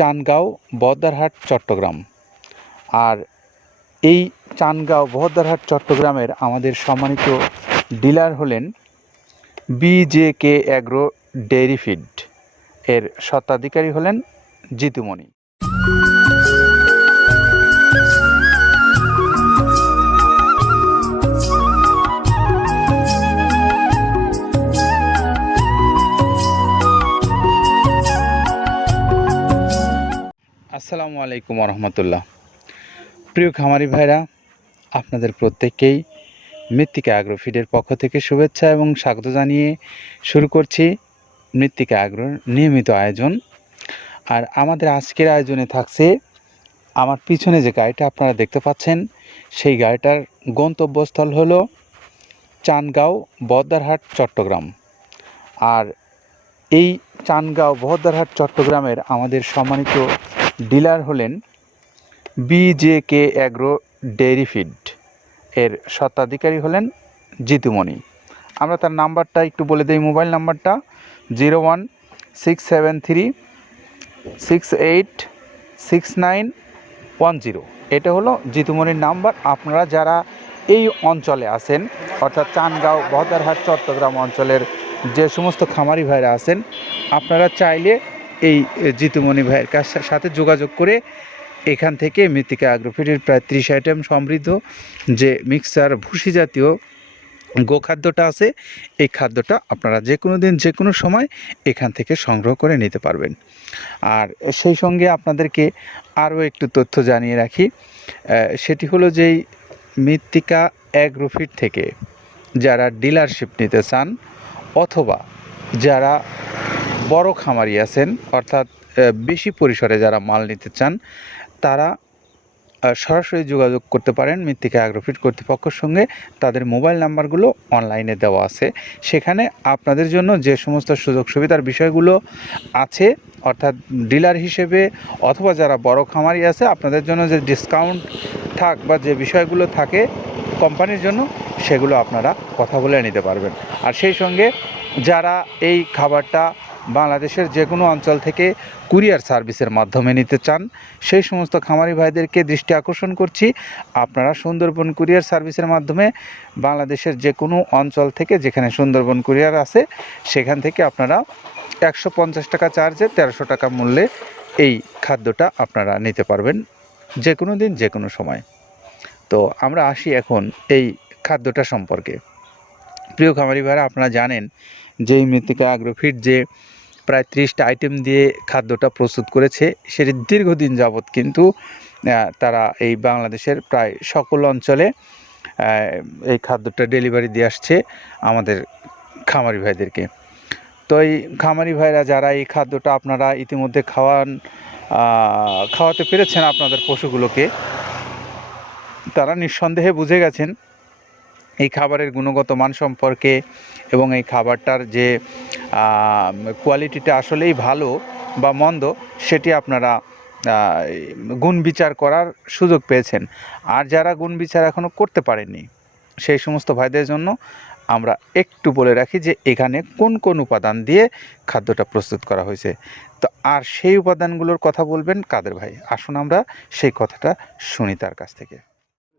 চানগাঁও বহদ্দারহাট, চট্টগ্রাম। আর এই চানগাঁও বহদ্দারহাট, চট্টগ্রামের আমাদের সম্মানিত ডিলার হলেন বিজেকে অ্যাগ্রো ডেইরি ফিড। এর স্বত্বাধিকারী হলেন জিতুমণি। আলাইকুম রহমতুল্লাহ প্রিয় খামারি ভাইরা, আপনাদের প্রত্যেককেই মৃত্তিকা আগ্রো ফিডের পক্ষ থেকে শুভেচ্ছা এবং স্বাগত জানিয়ে শুরু করছি মৃত্তিকা আগ্রোর নিয়মিত আয়োজন। আর আমাদের আজকের আয়োজনে থাকছে আমার পিছনে যে গাড়িটা আপনারা দেখতে পাচ্ছেন, সেই গাড়িটার গন্তব্যস্থল হলো চানগাঁও বদ্দারহাট চট্টগ্রাম। আর এই চানগাঁও বহদ্দারহাট, চট্টগ্রামের আমাদের সম্মানিত ডিলার হলেন বিজেকে অ্যাগ্রো ডেয়ারি ফিড এর স্বত্বাধিকারী হলেন জিতুমণি। আমরা তার নাম্বারটা একটু বলে দিই, মোবাইল নাম্বারটা zero one, six seven three, six eight, six nine one zero. এটা হলো জিতুমণির নাম্বার। আপনারা যারা এই অঞ্চলে আছেন, অর্থাৎ চানগাঁও বহদ্দারহাট চট্টগ্রাম অঞ্চলের যে সমস্ত খামারি ভাইরা আছেন, আপনারা চাইলে এই জিতুমণি ভাইয়ের কাছ- সাথে যোগাযোগ করে এখান থেকে মৃত্তিকা আগ্রোফিটের প্রায় ত্রিশ আইটেম সমৃদ্ধ যে মিক্সার, ভুসি জাতীয় গোখাদ্যটা আছে, এই খাদ্যটা আপনারা যে কোনো দিন, যে কোনো সময় এখান থেকে সংগ্রহ করে নিতে পারবেন। আর সেই সঙ্গে আপনাদেরকে আরও একটু তথ্য জানিয়ে রাখি সেটি হলো যেই মৃত্তিকা অ্যাগ্রোফিট থেকে যারা ডিলারশিপ নিতে চান অথবা যারা বড় খামারি আছেন, অর্থাৎ বেশি পরিসরে যারা মাল নিতে চান, তারা সরাসরি যোগাযোগ করতে পারেন মৃত্তিকা অ্যাগ্রোফিট কর্তৃপক্ষের সঙ্গে। তাদের মোবাইল নাম্বারগুলো অনলাইনে দেওয়া আছে। সেখানে আপনাদের জন্য যে সমস্ত সুযোগ সুবিধার বিষয়গুলো আছে, অর্থাৎ ডিলার হিসেবে অথবা যারা বড় খামারি আছে, আপনাদের জন্য যে ডিসকাউন্ট থাক বা যে বিষয়গুলো থাকে কোম্পানির জন্য, সেগুলো আপনারা কথা বলে নিতে পারবেন। আর সেই সঙ্গে যারা এই খাবারটা বাংলাদেশের যে কোনো অঞ্চল থেকে কুরিয়ার সার্ভিসের মাধ্যমে নিতে চান। সেই সমস্ত খামারি ভাইদেরকে দৃষ্টি আকর্ষণ করছি। আপনারা সুন্দরবন কুরিয়ার সার্ভিসের মাধ্যমে বাংলাদেশের যে কোনো অঞ্চল থেকে যেখানে সুন্দরবন কুরিয়ার আছে, সেখান থেকে আপনারা একশো পঞ্চাশ টাকা চার্জে তেরোশো টাকা মূল্যে এই খাদ্যটা আপনারা নিতে পারবেন যে কোনো দিন, যে কোনো সময়। তো আমরা আসি এখন এই খাদ্যটা সম্পর্কে। প্রিয় খামারি ভাইরা আপনারা জানেন যে এই মৃত্তিকা আগ্রোফিট যে প্রায় ত্রিশটা আইটেম দিয়ে খাদ্যটা প্রস্তুত করেছে সেটি দীর্ঘদিন যাবৎ কিন্তু তারা এই বাংলাদেশের প্রায় সকল অঞ্চলে এই খাদ্যটা ডেলিভারি দিয়ে আসছে আমাদের খামারি ভাইদেরকে। তো এই খামারি ভাইরা যারা এই খাদ্যটা আপনারা ইতিমধ্যে খাওয়ান খাওয়াতে পেরেছেন আপনাদের পশুগুলোকে তারা নিঃসন্দেহে বুঝে গেছেন এই খাবারের গুণগত মান সম্পর্কে এবং এই খাবারটার যে কোয়ালিটিটা আসলেই ভালো বা মন্দ, সেটি আপনারা গুণ বিচার করার সুযোগ পেয়েছেন। আর যারা গুণ বিচার এখনও করতে পারেননি, সেই সমস্ত ভাইদের জন্য আমরা একটু বলে রাখি যে, এখানে কোন কোন উপাদান দিয়ে খাদ্যটা প্রস্তুত করা হয়েছে। তো আর সেই উপাদানগুলোর কথা বলবেন কাদের ভাই? আসুন আমরা সেই কথাটা শুনি তার কাছ থেকে।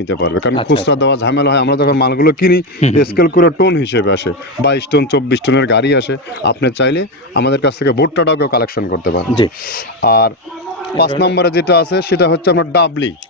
নিতে পারবে। কারণ আচ্ছা, খুচরা দেওয়া ঝামেলা হয় আমরা যখন মালগুলো কিনি স্কেল করে টোন হিসেবে আসে বাইশ টন চব্বিশ টনের গাড়ি আসে আপনি চাইলে আমাদের কাছ থেকে ভুট্টাটাও কেউ কালেকশন করতে পারেন। জি। আর পাঁচ নম্বরে যেটা আছে সেটা হচ্ছে আমরা ডাবলি। আচ্ছা আচ্ছা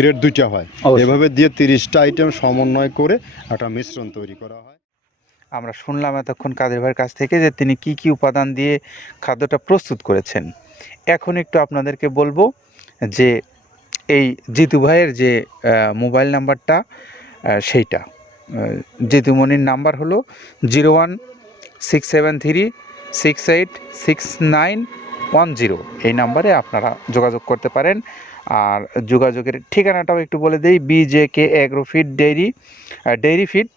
গ্রেড দুইটা হয়। এভাবে দিয়ে তিরিশটা আইটেম সমন্বয় করে একটা মিশ্রণ তৈরি করা হয়। আমরা শুনলাম এতক্ষণ কাদের ভাইয়ের কাছ থেকে যে তিনি কি কি উপাদান দিয়ে খাদ্যটা প্রস্তুত করেছেন। এখন একটু আপনাদেরকে বলব যে এই জিতু ভাইয়ের যে মোবাইল নাম্বারটা সেইটা। জিতুমণির নাম্বার হলো zero one six seven three six eight six nine one zero. এই নাম্বারে আপনারা যোগাযোগ করতে পারেন। আর যোগাযোগের ঠিকানাটাও একটু বলে দিই B J K agrofeed dairy dairy feed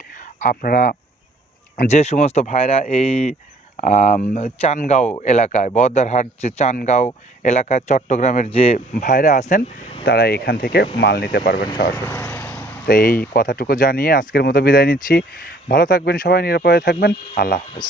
আপনারা যে সমস্ত ভাইরা এই চানগাঁও এলাকায় বদ্দারহাট যে চানগাঁও এলাকায় চট্টগ্রামের যে ভাইরা আছেন, তারা এখান থেকে মাল নিতে পারবেন সরাসরি। তো এই কথাটুকু জানিয়ে আজকের মতো বিদায় নিচ্ছি। ভালো থাকবেন সবাই, নিরাপদে থাকবেন। আল্লাহ হাফেজ।